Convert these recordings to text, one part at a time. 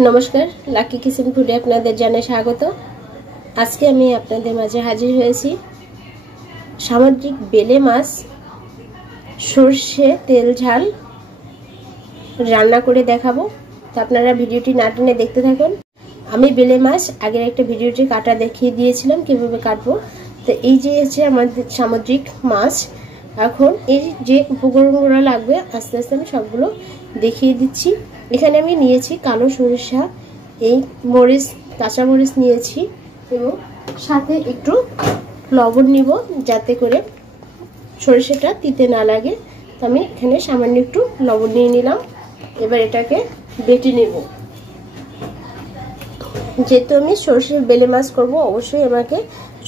नमस्कार Laki kitchen फूडे आपनादेर जानाई स्वागत। आज के आमी आपनादेर माझे हाजिर हयेछि सामुद्रिक बेले माछ सर्षे तेल झाल रान्ना करे देखाबो। तो आपनारा भिडियोटी ना टेने देखते थाकुन। आमी बेले माछ आगेर एकटा भिडियोते काटा देखिए दिएछिलाम किभाबे काटबो। तो এই যে হচ্ছে আমাদের সামুদ্রিক মাছ, এখন এই যে উপকরণগুলো লাগবে আস্তে আস্তে আমি সবগুলো দেখিয়ে দিচ্ছি। এখানে আমি নিয়েছি কালো সরিষা, এই মরিচ, কাঁচা মরিচ নিয়েছি এবং সাথে একটু লবণ নিব যাতে করে সরিষাটা তিতে না লাগে। তো আমি এখানে সামান্য একটু লবণ নিয়ে নিলাম। এবার এটাকে বেটে নেব। যেহেতু আমি সরিষার বেলে মাছ করব অবশ্যই আমাকে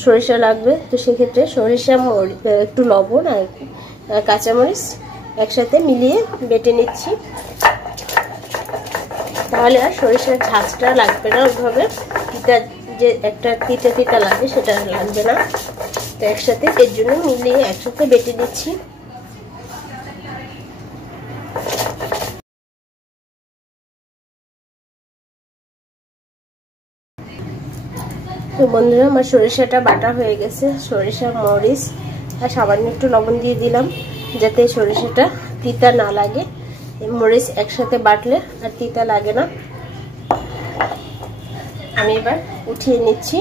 সরিষা লাগবে। তো সেক্ষেত্রে সরিষা, একটু লবণ আর কাঁচামরিচ একসাথে মিলিয়ে বেটে নিচ্ছি। তাহলে আর সরিষার ঝাঁঝটা লাগবে না, ওইভাবে তিতা যে একটা তিতা তিতা লাগে সেটা লাগবে না। তো একসাথে এর জন্য মিলিয়ে একসাথে বেটে নিচ্ছি। তো বন্ধুরা আমার সরিষাটা বাটা হয়ে গেছে। সরিষা, মরিচ আর সামান্য একটু লবণ দিয়ে দিলাম যাতে সরিষাটা তিতা না লাগে। মরিচ একসাথে বাটলে আর তিতা লাগে না। আমি এবার উঠিয়ে নিচ্ছি।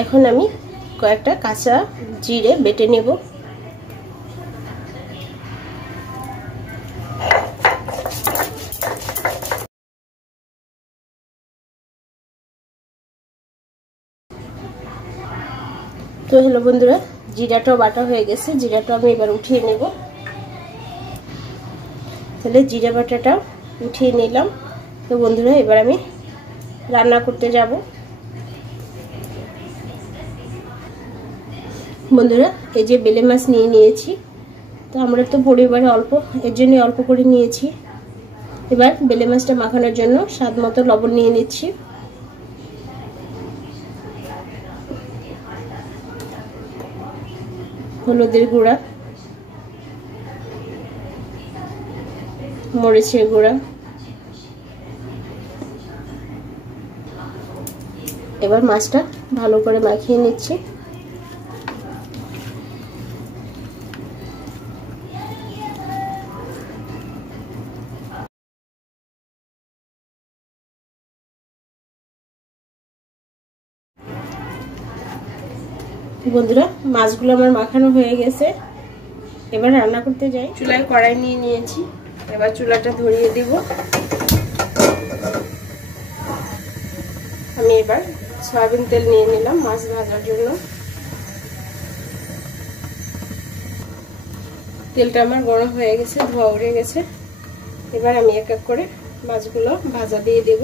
এখন আমি কয়েকটা কাঁচা জিরে বেটে নেব। তো হ্যালো বন্ধুরা, জিরাটাও বাটা হয়ে গেছে। জিরাটা আমি এবার উঠিয়ে নেব। তাহলে জিরা বাটাটা উঠিয়ে নিলাম। তো বন্ধুরা এবার আমি রান্না করতে যাব। বন্ধুরা এই যে বেলে মাছ নিয়েছি। তো আমরা তো পরিবারে অল্প, এর জন্য অল্প করে নিয়েছি। এবার বেলে মাছটা মাখানোর জন্য স্বাদ মতো লবণ নিয়ে নিচ্ছি। হলুদের গুঁড়া, মরিচের গুঁড়া, এবার মাছটা ভালো করে মাখিয়ে নিচ্ছি। বন্ধুরা মাছগুলো আমার মাখানো হয়ে গেছে। এবার রান্না করতে যাই। চুলায় কড়াই নিয়ে নিয়েছি। এবার চুলাটা ধরিয়ে দেব। আমি এবার সয়াবিন তেল নিয়ে নিলাম মাছ ভাজার জন্য। তেলটা আমার গরম হয়ে গেছে, ধোয়া উড়ে গেছে। এবার আমি এক এক করে মাছগুলো ভাজা দিয়ে দেব।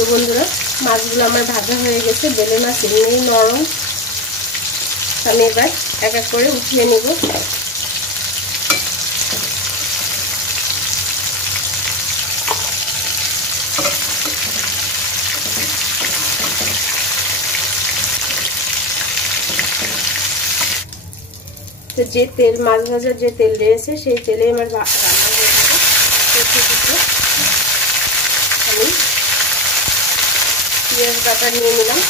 তো বন্ধুরা মাছগুলো আমার ভাজা হয়ে গেছে। বেলে মাছ এমনি নরম। আমি এবার এক এক করে উঠিয়ে নেব। তো যে তেল, মাছ ভাজার যে তেল রয়েছে সেই তেলে আমার রান্না হয়ে যাবে। আমি পেঁয়াজ বাটা নিয়ে নিলাম।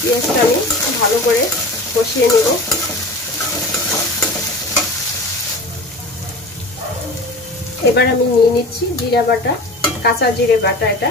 পেঁয়াজটা আমি ভালো করে কষিয়ে নেব। এবার আমি নিয়ে নিচ্ছি জিরা বাটা, কাঁচা জিরে বাটা। এটা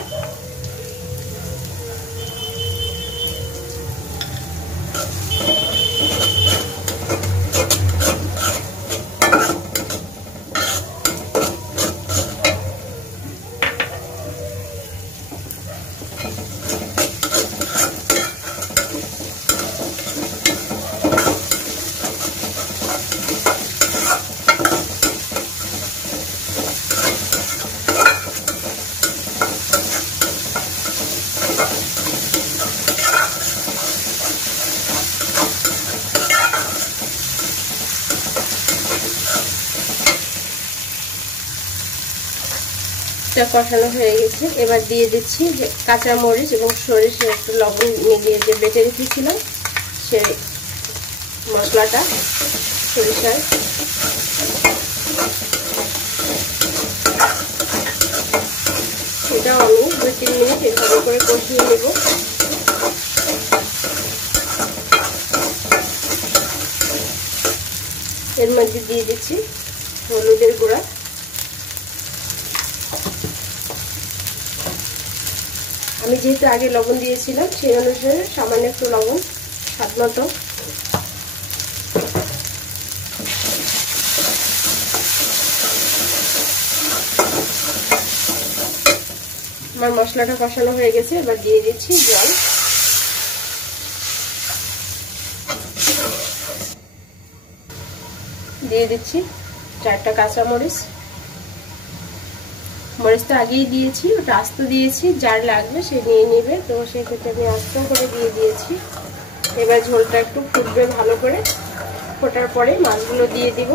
মাছটা কষানো হয়ে গেছে। এবার দিয়ে দিচ্ছি যে কাঁচা মরিচ এবং সরিষা একটু লবণ মিলিয়ে যে বেটে রেখেছিলাম সেই মশলাটা সরিষার। এটাও আমি 2-3 মিনিট এভাবে করে কষিয়ে নেব। এর মধ্যে দিয়ে দিচ্ছি হলুদের গুঁড়া, আমি যেহেতু আগে লবণ দিয়েছিলাম সেই অনুসারে সামান্য একটু লবণ স্বাদ মতো। আমার মশলাটা কষানো হয়ে গেছে। এবার দিয়ে দিচ্ছি জল। দিয়ে দিচ্ছি 4টা কাঁচামরিচ। মরিচটা আগেই দিয়েছি, ওটা আস্ত দিয়েছি, যার লাগবে সে নিয়ে নেবে, তো সেক্ষেত্রে আমি আস্ত করে দিয়ে দিয়েছি। এবার ঝোলটা একটু ফুটবে ভালো করে, ফোটার পরে মাছগুলো দিয়ে দিব।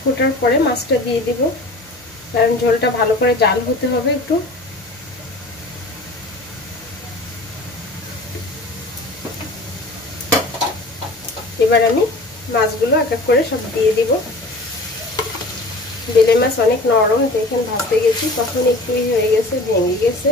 ফোটার পরে মাছটা দিয়ে দিব, কারণ ঝোলটা ভালো করে জাল হতে হবে একটু। এবার আমি মাছগুলো এক এক করে সব দিয়ে দিব। বেলে মাছ অনেক নরম, দেখেন ভাজতে গেছি তখন একটু হয়ে গেছে, ভেঙে গেছে।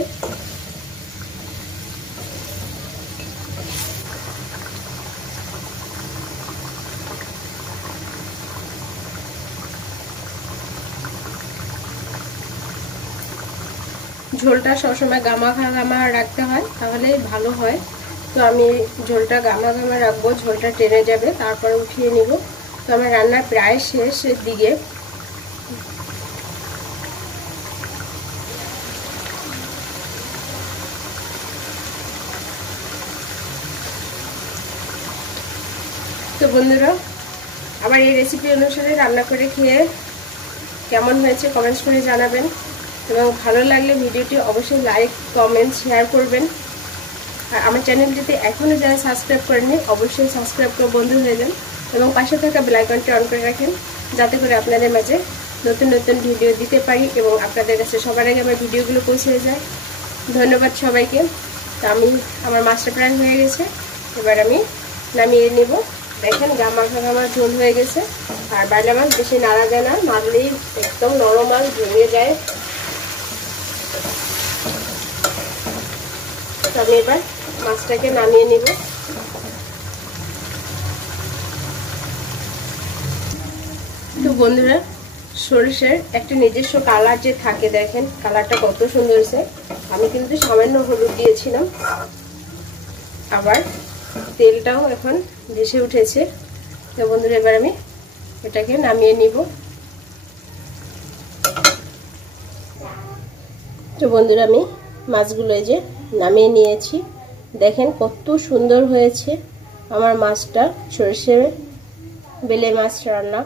ঝোলটা সবসময় গামাখা রাখতে হয়, তাহলে ভালো হয়। তো আমি ঝোলটা গামা রাখবো, ঝোলটা টেনে যাবে, তারপরে উঠিয়ে নিব। তো আমার রান্না প্রায় শেষের দিকে। তো বন্ধুরা, আমার এই রেসিপি অনুসারে রান্না করে খেয়ে কেমন হয়েছে কমেন্টস করে জানাবেন, এবং ভালো লাগলে ভিডিওটি অবশ্যই লাইক কমেন্ট শেয়ার করবেন। আর আমার চ্যানেলটিতে এখনও যারা সাবস্ক্রাইব করেননি অবশ্যই সাবস্ক্রাইব করে বন্ধু হয়ে যান, এবং পাশে থাকা বেল আইকনটি অন করে রাখেন, যাতে করে আপনাদের মাঝে নতুন নতুন ভিডিও দিতে পারি এবং আপনাদের কাছে সবার আগে আমার ভিডিওগুলো পৌঁছে যায়। ধন্যবাদ সবাইকে। তো আমার মাছটা প্রায় হয়ে গেছে, এবার আমি নামিয়ে নেব। দেখেন গামা ঝোল হয়ে গেছে। আর বাইলা মাছ বেশি নাড়া যায় না, নাড়লেই একদম নরম মাছ ভেঙে যায়। আমি এবার মাছটাকে নামিয়ে নিব। তো বন্ধুরা, সরিষার একটা নিজস্ব কালার যে থাকে, দেখেন কালারটা কত সুন্দর হয়েছে। আমি কিন্তু সামান্য হলুদ দিয়েছিলাম, আবার তেলটাও এখন ভেসে উঠেছে। তো বন্ধুরা, এবার আমি এটাকে নামিয়ে নিব। তো বন্ধুরা, আমি মাছগুলো এই যে নামিয়ে নিয়েছি। দেখেন কত সুন্দর হয়েছে আমার মাছটা, সরষে বেলে মাছ রান্না।